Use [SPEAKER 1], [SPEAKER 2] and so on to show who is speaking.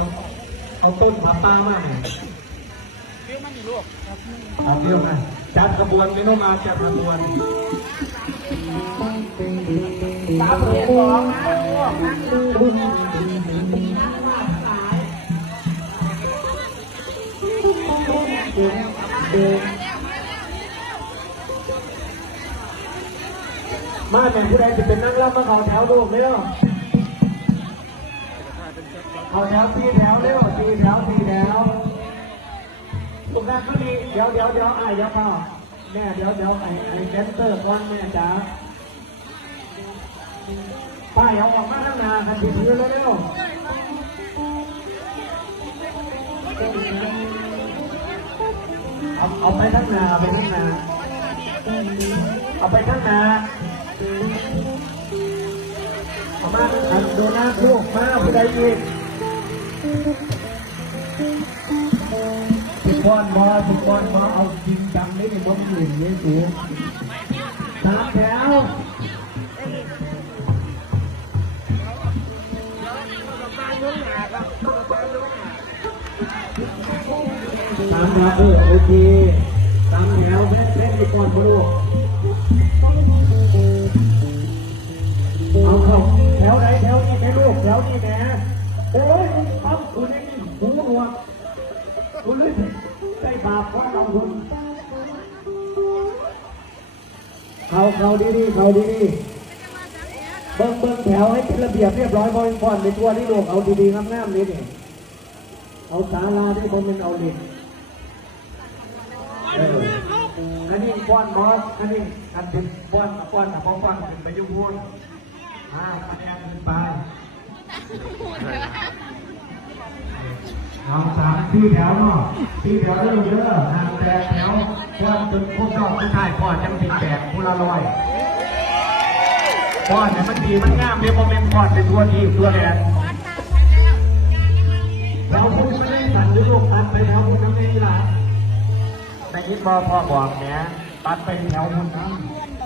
[SPEAKER 1] เอาเอาต้นผาป้ามาเนี่ย
[SPEAKER 2] เรียกมันอยู่ลูก
[SPEAKER 1] เอาเดียวกันจัดขบวนไม่ต้องมาจัดขบวน
[SPEAKER 2] สามเรียนสองนะลูกนั่งดู
[SPEAKER 1] มาแม่ผู้ใดจะเป็นนั่งรับมาเขาแถวลูกเร็ว เขาแถวสี่แถวเร็วสี่แถวสี่แถวตรงนั้นก็มีเดี๋ยวเดี๋ยวเดี๋ยวไอ้เดี๋ยวพ่อแม่เดี๋ยวเดี๋ยวไอ้ไอ้แดนเซอร์ก่อนแม่จ๋าป้ายเอาออกมาข้างน้าคันที่ถือเร็วๆเอาเอาไปข้างนาเอาไปข้างนาเอาไปข้างนาเอามาดูหน้าลูกมาผู้ใดอีก ทุกคนมาทุกคนมาเอาจริงจังนี่บนหนึ่งนี่สูสามแถวสามแถวเออโอเคสามแถวแม่แม่ไปก่อนพ่อลูกเอาเข้าแถวไหนแถวนี้แค่ลูกแถวนี้แหนะโอ้ ได้บาปเพราะเราคุณเขาเขาดีๆเขาดีๆเบิ้งเบิ้งแถวให้เป็นระเบียบเรียบร้อยบริพรในตัวนี่ลูกเอาดีๆงามๆนี่นี่เอาศาลาได้ผมเป็นเอาเหล็กอันนี้ป้อนบอสอันนี้อันเป็นป้อนป้อนป้อนป้อนเป็นไปยุกต์พูดอ่าคะแนนขึ้นไป เอาสามที่อแถวเนาะที่อแถวเริ่มเยอะนางแตกแถวก่อนจนพวกนอกผู้ชายก่อจังติดแตกผู้ละลอยก่อนเนี่ยมันดีมันงามเดี๋ยวโมเมนต์ก่อเป็นตัวทีตัวแดนเราพูดไม่ได้สั่งด้วยลูกตัดไปแถวคุณน้ำเองล่ะแต่คิดบอพ่อบอกเนี่ยตัดไปแถวคุณน้ำ